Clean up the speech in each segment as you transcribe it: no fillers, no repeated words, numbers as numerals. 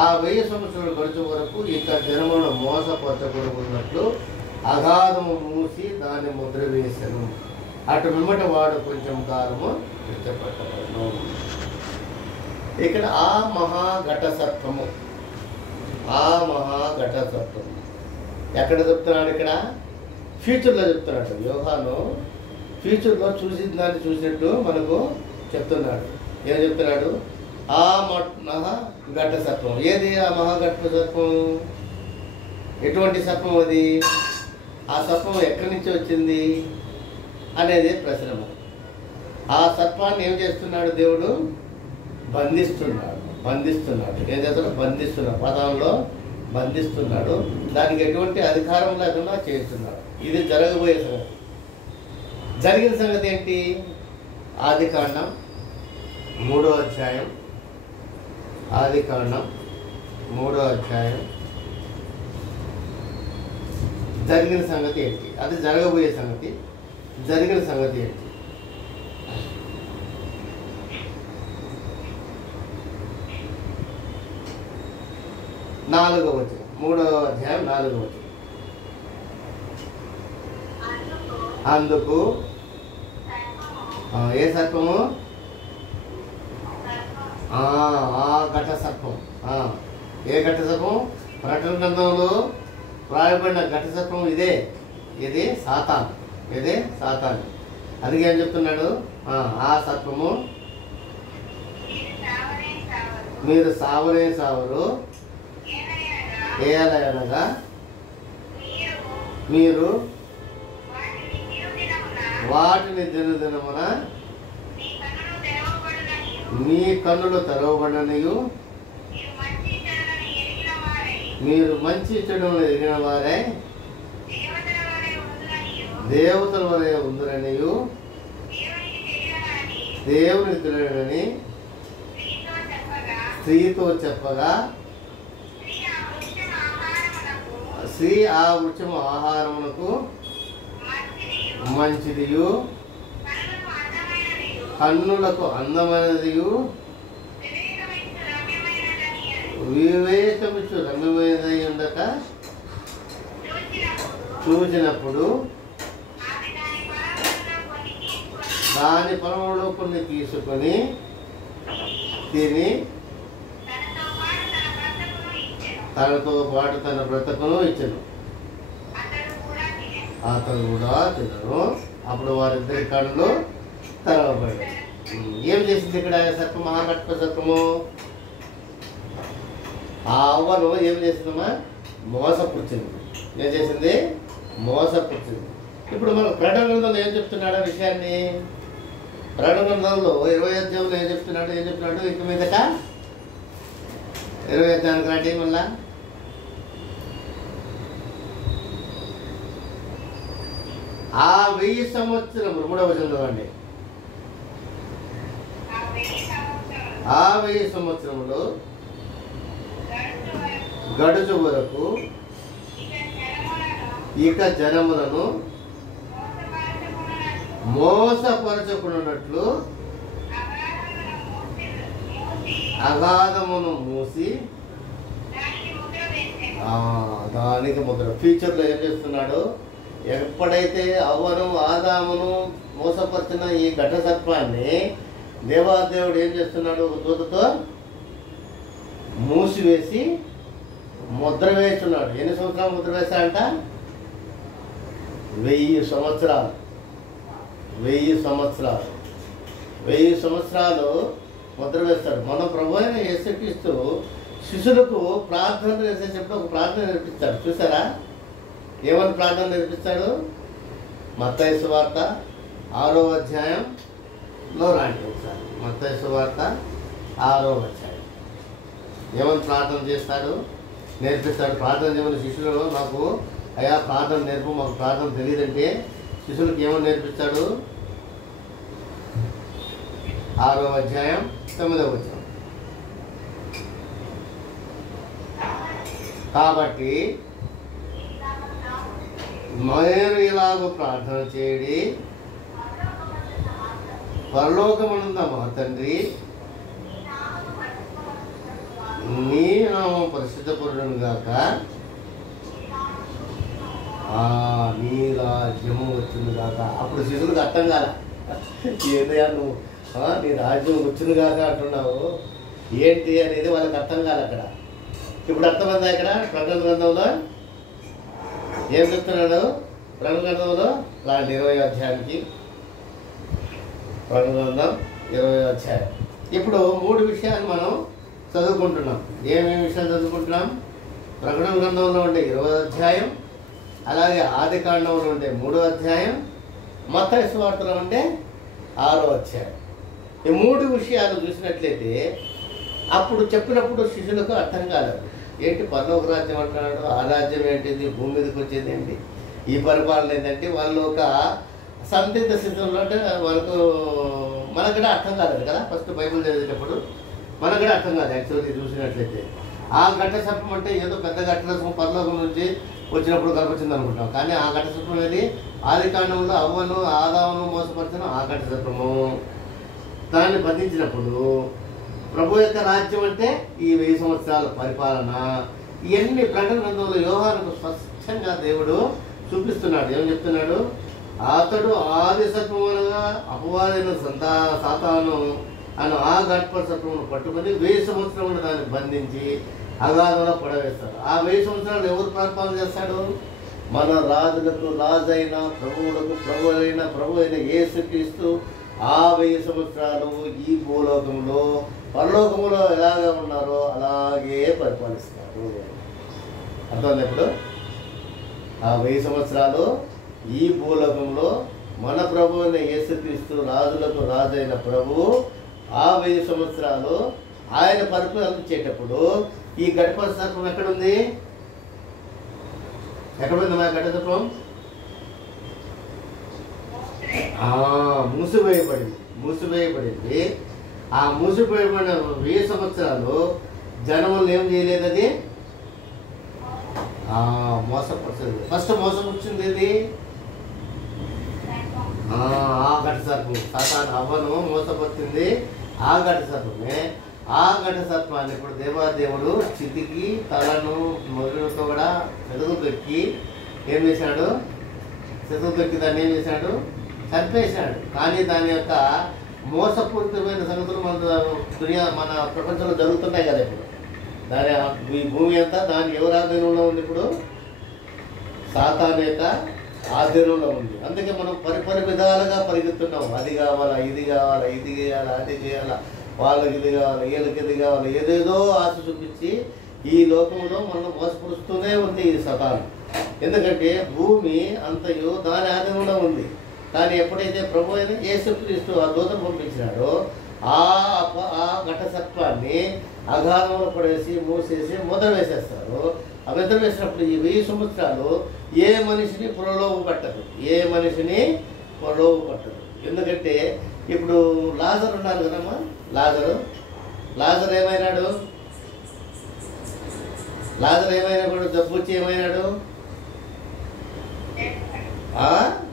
ఆ 1000 సంవత్సరాలు గడుచు వరకు ఇక జనములను మోసపరచకూడకున్నట్లు అగాధము మూసి దాన్ని ముద్ర వేసెను. అటు మిమ్మట వాడు కొంచెం కాలము విడిచిపెట్టబడును. ఇక్కడ ఆ మహాఘట సర్పము, ఆ మహాఘట సర్పము ఎక్కడ చెప్తున్నాడు? ఇక్కడ ఫ్యూచర్లో చెప్తున్నాడు. యోహాను ఫ్యూచర్లో చూసిన దాన్ని చూసినట్టు మనకు చెప్తున్నాడు. ఏం చెప్తున్నాడు? ఆ మహాఘట సర్పం. ఏది ఆ మహాఘట సర్పం? ఎటువంటి సర్పం అది? ఆ సర్పం ఎక్కడి నుంచి వచ్చింది అనేది ప్రశ్న. ఆ సర్పాన్ని ఏం చేస్తున్నాడు? దేవుడు బంధిస్తున్నాడు. ఏం చేస్తాడు? బంధిస్తున్నాడు. పదంలో బంధిస్తున్నాడు. దానికి ఎటువంటి అధికారం లేకుండా చేస్తున్నాడు. ఇది జరగబోయే సంగతి. జరిగిన సంగతి ఏంటి? ఆదికాండం 3వ అధ్యాయం. ఆదికాండం 3వ అధ్యాయం. జరిగిన సంగతి ఏంటి? అది జరగబోయే సంగతి. జరిగిన సంగతి ఏంటి? నాలుగవ వచనం, 3వ అధ్యాయం 4వ వచనం. అందుకు ఏ సర్పము? ఆ ఘట సర్పం. ఏ ఘట సర్పం? ప్రకటన గ్రంథంలో రాయబడిన ఘట సర్పం ఇదే. ఇది సాతాను. ఇదే సాతాను. అందుకే ఏం చెప్తున్నాడు? ఆ సర్పము మీరు సావరే సావరు, ఏలయనగా మీరు వాటిని దినదినమున మీ కన్నులు తెరవబడనియు మీరు మంచి చెడులను ఎరిగిన వారే దేవతల వలె ఉందరనియు దేవునికి తెలియనని స్త్రీతో చెప్పగా స్త్రీ ఆ వృక్షము ఆహారమునకు మంచిదియు కన్నులకు అందమైనదియు వివేకమిచ్చు రమ్యమైనది ఉండక చూచినప్పుడు దాని పొలంలో కొన్ని తీసుకొని తిని తనతో పాటు తన బ్రతకును ఇచ్చను. అతను కూడా తినను. అప్పుడు వారిద్దరి కళ్ళు తెరవబడి. ఏం చేసింది ఇక్కడ సర్పం? మహాఘట సర్పము ఆ అవ్వను ఏం చేసిందమ్మా? మోసపుచ్చింది. ఏం చేసింది? మోసపుచ్చింది. ఇప్పుడు మనం ప్రకటన గ్రంథంలో ఏం చెప్తున్నాడు ఆ విషయాన్ని? ప్రకటన గ్రంథంలో 20వ అధ్యాయంలో ఏం చెప్తున్నాడు? ఇంక మీదట 20వ అధ్యాయానికి రాండి. మళ్ళా ఆ 1000 సంవత్సరములు 3వ వచనం అండి. ఆ 1000 సంవత్సరములు గడుచు వరకు ఇక జనములను మోసపరచకున్నట్లు అగాధమును మూసి దానికి ముద్ర. ఫ్యూచర్లో ఏం చేస్తున్నాడు? ఎప్పుడైతే అవ్వను ఆదామును మోసపరిచిన ఈ ఘట సర్పాన్ని దేవాదేవుడు ఏం చేస్తున్నాడు? ఒక దూతతో మూసివేసి ముద్ర వేస్తున్నాడు. ఎన్ని సంవత్సరాలు ముద్ర వేశాడంట? 1000 సంవత్సరాలు. 1000 సంవత్సరాలు. 1000 సంవత్సరాలు ముద్ర వేస్తాడు. మన ప్రభు అయిన యేసుక్రీస్తు శిష్యులకు ప్రార్థన చేసేటప్పుడు ఒక ప్రార్థన నేర్పిస్తాడు. చూసారా? ఏమని ప్రార్థన నేర్పిస్తాడు? మత్తయి సువార్త 6వ అధ్యాయంలో రాండి ఒకసారి. మత్తయి సువార్త 6వ అధ్యాయం. ఏమని ప్రార్థన చేస్తాడు? నేర్పిస్తాడు. ప్రార్థన చేయమని శిష్యులలో నాకు అయ్యా ప్రార్థన నేర్పు, మాకు ప్రార్థన తెలియదంటే శిష్యులకు ఏమని నేర్పిస్తాడు? 6వ అధ్యాయం 9వ వచనం. కాబట్టి మీరు ఇలాగ ప్రార్థన చేయడి, పరలోకమునందు మా తండ్రి, నీ పరిశుద్ధపరుడును గాక, నీ రాజ్యము వచ్చింది కాక. అప్పుడు శిశువులకు అర్థం కాల, ఏదయ్యా నువ్వు నీ రాజ్యం వచ్చింది కాక అంటున్నావు ఏంటి అనేది వాళ్ళకి అర్థం కాదు అక్కడ. ఇప్పుడు అర్థమైందా? ఇక్కడ ప్రకటన గ్రంథంలో ఏం చెప్తున్నాడు? ప్రకటన గ్రంథంలో లాంటి 20వ అధ్యాయానికి, ప్రకటన గ్రంథం 20వ అధ్యాయం. ఇప్పుడు 3 విషయాలు మనం చదువుకుంటున్నాం. ఏమేమి విషయాలు చదువుకుంటున్నాం? ప్రకటన గ్రంథంలో ఉండే 20వ అధ్యాయం, అలాగే ఆది కాండంలో ఉండే 3వ అధ్యాయం, మత్తయి సువార్తలో ఉండే 6వ అధ్యాయం. ఈ 3 విషయాలు చూసినట్లయితే అప్పుడు చెప్పినప్పుడు శిష్యులకు అర్థం కాలేదు. ఏంటి పరలోక రాజ్యం అంటున్నాడు, ఆ రాజ్యం ఏంటిది, భూమి మీదకి వచ్చేది ఏంటి, ఈ పరిపాలన ఏంటంటే వాళ్ళు ఒక సందిగ్ధ స్థితిలో అంటే మనకు కూడా అర్థం కాలేదు కదా. ఫస్ట్ బైబిల్ చదివేటప్పుడు మనకు కూడా అర్థం కాదు యాక్చువల్లీ చూసినట్లయితే. ఆ ఘట్ట సర్పం అంటే ఏదో పెద్ద ఘట్ట పరలోకం నుంచి వచ్చినప్పుడు కనిపించింది అనుకుంటాం. కానీ ఆ ఘట్ట సర్పం అనేది ఆది కాండంలో అవ్వను ఆదామును మోసపరిచిన ఆ ఘట్ట సర్పము. దాన్ని బంధించినప్పుడు ప్రభు యొక్క రాజ్యం అంటే ఈ 1000 సంవత్సరాల పరిపాలన. ఇవన్నీ ప్రకటన గ్రంథంలో యోహానుకు స్పష్టంగా దేవుడు చూపిస్తున్నాడు. ఏమని చెప్తున్నాడు? అతడు ఆది సర్పముగా అపవాదైన సాతాను అని ఆ ఘట్ట సర్పమును పట్టుకొని 1000 సంవత్సరములు దాన్ని బంధించి అగాధంలో పడవేస్తాడు. ఆ 1000 సంవత్సరాలు ఎవరు పరిపాలన చేస్తాడు? మన రాజులకు రాజైన, ప్రభువులకు ప్రభు అయిన యేసుక్రీస్తు ఆ 1000 సంవత్సరాలు ఈ భూలోకంలో పరలోకములో ఎలాగా ఉన్నారో అలాగే పరిపాలిస్తారు. అర్థం ఇప్పుడు ఆ 1000 సంవత్సరాలు ఈ భూలోకంలో మన ప్రభు అయిన యేసుక్రీస్తు రాజులకు రాజైన ప్రభువు ఆ 1000 సంవత్సరాలు ఆయన పరిపాలించేటప్పుడు ఈ ఘట్ట సర్పం ఎక్కడుంది? ఎక్కడుంది మా ఘట్ట సర్పం? మూసివేయబడింది. ఆ మూసివేయబడిన 1000 సంవత్సరాలు జనములు ఏం చేయలేదు, అది మోసపరిచింది. ఫస్ట్ మోసం వచ్చింది ఇది ఆ ఘట్ట సర్పం. సాతాను అవ్వను మోసపరిచింది ఆ ఘట్ట సర్పమే. ఆ ఘట్ట సర్పాన్ని ఇప్పుడు దేవాదేవుడు చితికి తలను మొదలుతో కూడా చెదుగు పెట్టి ఏం చేశాడు? చెదుగు పెట్టి దాన్ని ఏం చేశాడు? చంపేశాడు. కానీ దాని యొక్క మోసపూరితమైన సంగతులు మన ప్రపంచంలో జరుగుతున్నాయి కదా. ఇప్పుడు దాని ఈ భూమి అంతా దాని ఎవరి ఆధీనంలో ఉంది? ఇప్పుడు సాతాను యొక్క ఆధీనంలో ఉంది. అందుకే మనం పరిపరి విధాలుగా పరిగెత్తున్నాం. అది కావాలా, ఇది కావాలా, ఇది చేయాలా, అది చేయాలా, వాళ్ళకి ఇది కావాలి, వీళ్ళకి ఇది కావాలి, ఏదేదో ఆశ చూపించి ఈ లోకంలో మనం మోసపరుస్తూనే ఉంది ఈ సాతాను. ఎందుకంటే భూమి అంతయు దాని ఆధీనంలో ఉంది. కానీ ఎప్పుడైతే ప్రభు అయిన యేసుక్రీస్తు ఆ దూతను పంపించినాడో ఆ ఘట సర్పాన్ని అగాధంలో పడేసి మూసేసి ముద్ర వేసేస్తారు. ఆ ముద్ర వేసినప్పుడు ఈ 1000 సంవత్సరాలు ఏ మనిషిని ప్రలోభ పట్టదు. ఎందుకంటే ఇప్పుడు లాజరు ఉన్నారు కదమ్మా. లాజరు ఏమైనాడు? కూడా జబ్బు వచ్చి ఏమైనాడు?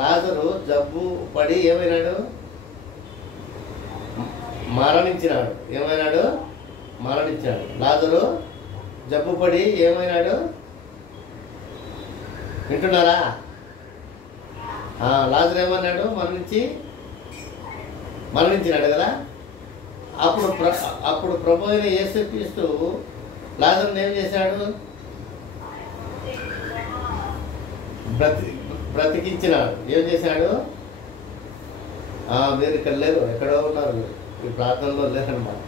లాజరు జబ్బు పడి ఏమైనాడు? మరణించినాడు. లాజరు జబ్బు పడి ఏమైనాడు? వింటున్నారా? లాజరు ఏమన్నాడు? మరణించినాడు కదా. అప్పుడు ప్రభు అయిన యేసుక్రీస్తు లాజరుని ఏం చేశాడు? బ్రతికించినాడు. ఏం చేశాడు? మీరు ఇక్కడ లేరు, ఎక్కడో ఉన్నారు, ఈ ప్రార్థనలో లేరన్నమాట.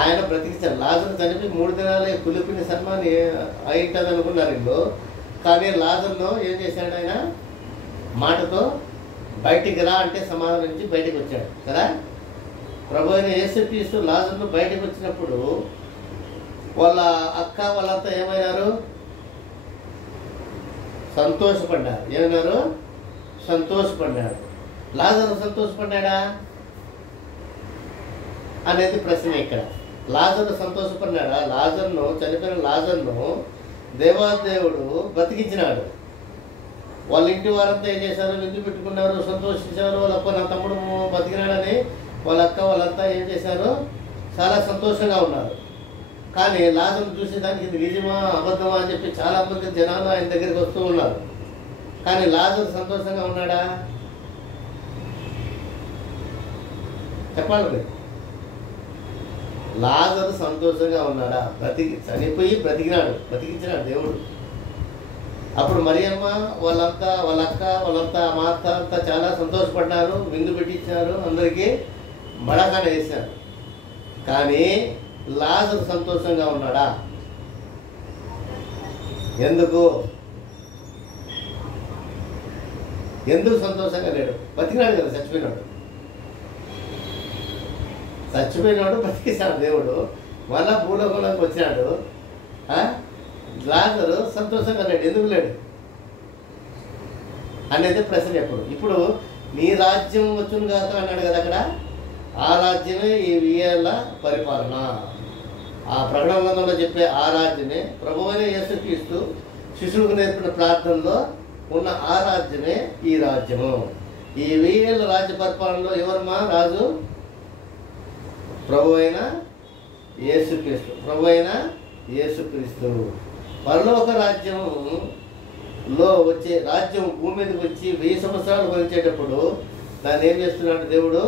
ఆయన బ్రతికించాడు. లాజరు చనిపోయి 3 దినాలే కులిపిన సన్మానం అయింటుంది అనుకున్నారు ఇల్లు. కానీ లాజరును ఏం చేశాడు? ఆయన మాటతో బయటికి రా అంటే సమాధానం నుంచి బయటకు వచ్చాడు కదా. ప్రభు అయిన యేసుక్రీస్తు లాజరును బయటకు వచ్చినప్పుడు వాళ్ళ అక్క వాళ్ళంతా ఏమైనారు? సంతోషపడ్డారు. సంతోషపడ్డాడు. లాజరు సంతోషపడ్డా అనేది ప్రశ్న ఇక్కడ. లాజరు సంతోషపడ్డాడా? చనిపోయిన లాజరును దేవాదేవుడు బతికించినాడు. వాళ్ళ ఇంటి వారంతా ఏం చేశారు? విందు పెట్టుకున్నారు, సంతోషించారు. వాళ్ళ అక్క నా తమ్ముడు బతికినాడని వాళ్ళ అక్క వాళ్ళంతా ఏం చేశారు? చాలా సంతోషంగా ఉన్నారు. కానీ లాజరును చూసేదానికి ఇది నిజమా అబద్ధమా అని చెప్పి చాలామంది జనాలు ఆయన దగ్గరికి వస్తూ ఉన్నారు. కానీ లాజరు సంతోషంగా ఉన్నాడా? చెప్పాలి మీరు. లాజరు సంతోషంగా ఉన్నాడా? చనిపోయి బ్రతికించినాడు దేవుడు. అప్పుడు మరియమ్మ వాళ్ళంతా వాళ్ళ అక్క వాళ్ళంతా మా అత్త అంతా చాలా సంతోషపడ్డారు, విందు పెట్టించారు, అందరికీ బడాకాన వేశారు. కానీ లాజరు సంతోషంగా ఉన్నాడా? ఎందుకు సంతోషంగా లేడు? బతికినాడు కదా, చచ్చిపోయినాడు బతికేశాడు దేవుడు. మళ్ళా భూలోకంలోకి వచ్చినాడు. లాజరు సంతోషంగా లేడు. ఎందుకు లేడు అనేది ప్రశ్న. ఇప్పుడు నీ రాజ్యం వచ్చును కాక అన్నాడు కదా అక్కడ. ఆ రాజ్యమే ఈ వెయ్యేళ్ళ పరిపాలన. ఆ ప్రకటన గ్రంథంలో చెప్పే ఆ రాజ్యమే ప్రభువైన యేసుక్రీస్తు శిశువుకు నేర్పిన ప్రార్థనలో ఉన్న ఆ రాజ్యమే ఈ రాజ్యము. ఈ 1000 ఏళ్ళ రాజ్య పరిపాలనలో ఎవరమ్మా రాజు? ప్రభువైన యేసుక్రీస్తు. పరలోక రాజ్యంలో వచ్చే రాజ్యం భూమి మీదకి వచ్చి 1000 సంవత్సరాలు భరించేటప్పుడు దాన్ని ఏం చేస్తున్నాడు దేవుడు?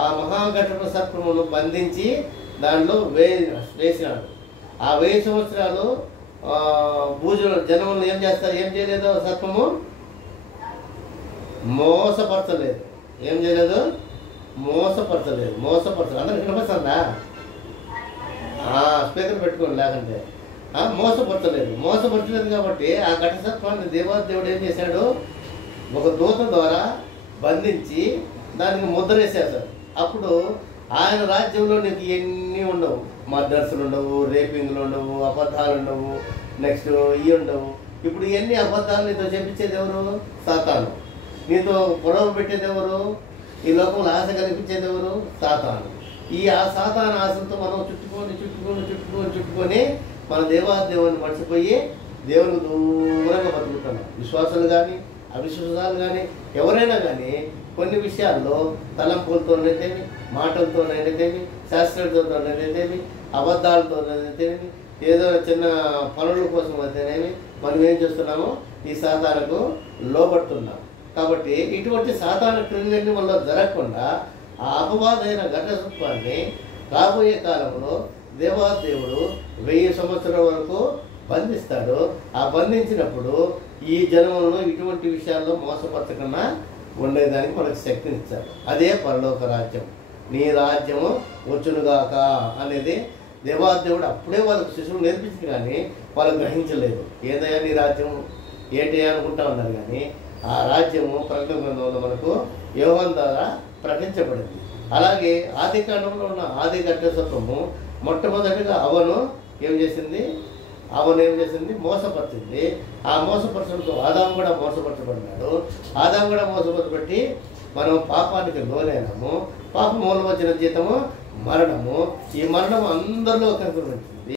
ఆ మహాఘటన సర్పమును బంధించి దానిలో వేసినాడు. ఆ 1000 సంవత్సరాలు జనములను ఏం చేస్తారు? ఏం చేయలేదు సర్పము? మోసపరచలేదు. ఏం చేయలేదు? మోసపరచలేదు. అందరికి వినిపిస్తుందా? స్పీకర్ పెట్టుకోండి, లేకంటే మోసపరచలేదు కాబట్టి ఆ ఘటసత్వాన్ని దేవాదేవుడు ఏం చేశాడు? ఒక దూత ద్వారా బంధించి దానికి ముద్ర వేసేశాడు. అప్పుడు ఆయన రాజ్యంలో నీకు ఎన్ని ఉండవు, మర్డర్స్లు ఉండవు, రేపింగ్లు ఉండవు, అబద్ధాలు ఉండవు, నెక్స్ట్ ఇవి ఉండవు. ఇప్పుడు ఎన్ని అబద్ధాలు నీతో చెప్పించేది ఎవరు? సాతాను. నీతో గొడవ పెట్టేది ఎవరు? ఈ లోకంలో ఆశ కనిపించేది ఎవరు? సాతాను. ఆ సాతాను ఆశలతో మనం చుట్టుకొని మన దేవాదేవుని మర్చిపోయి దేవుని దూరంగా బతుకుతున్నాం. విశ్వాసాలు కానీ అవిశ్వాసాలు కానీ ఎవరైనా కానీ కొన్ని విషయాల్లో తలంపులతోనైతేమి, మాటలతోనైతేమి, శాస్త్రాలతోనైతేమి, అబద్ధాలతోనైతేమి, ఏదో చిన్న పనుల కోసం అయితేనేమి మనం ఏం చేస్తున్నామో ఈ సాతానుకు లోబడుతున్నాం. కాబట్టి ఇటువంటి సాతాను క్రియలన్నీ మనలో జరగకుండా ఆ అపవాదైన ఘటసత్వాన్ని రాబోయే కాలంలో దేవాదేవుడు 1000 సంవత్సరాల వరకు బంధిస్తాడు. ఆ బంధించినప్పుడు ఈ జనములను ఇటువంటి విషయాల్లో మోసపరచకుండా ఉండేదానికి మనకు శక్తినిచ్చాడు. అదే పరలోక రాజ్యం. నీ రాజ్యము వచ్చునుగాక అనేది దేవాదేవుడు అప్పుడే వాళ్ళకు శిశువులు నేర్పించింది, కానీ వాళ్ళు గ్రహించలేదు. ఏదయ్యా నీ రాజ్యం ఏంటి అనుకుంటా ఉన్నారు. కానీ ఆ రాజ్యము ప్రకటన గ్రంథంలో మనకు యోహాను ద్వారా ప్రకటించబడింది. అలాగే ఆది కాండంలో ఉన్న ఆది ఘటసత్వము మొట్టమొదటిగా అవను ఏం చేసింది? మోసపరిచింది. ఆ మోసపరచడంతో ఆదాము కూడా మోసపరచబడినాడు. ఆదాము కూడా మోసపరచబట్టి మనం పాపానికి లోనైనాము. పాపం మూలం వచ్చిన జీతము మరణము. ఈ మరణం అందరిలో కనిపించింది.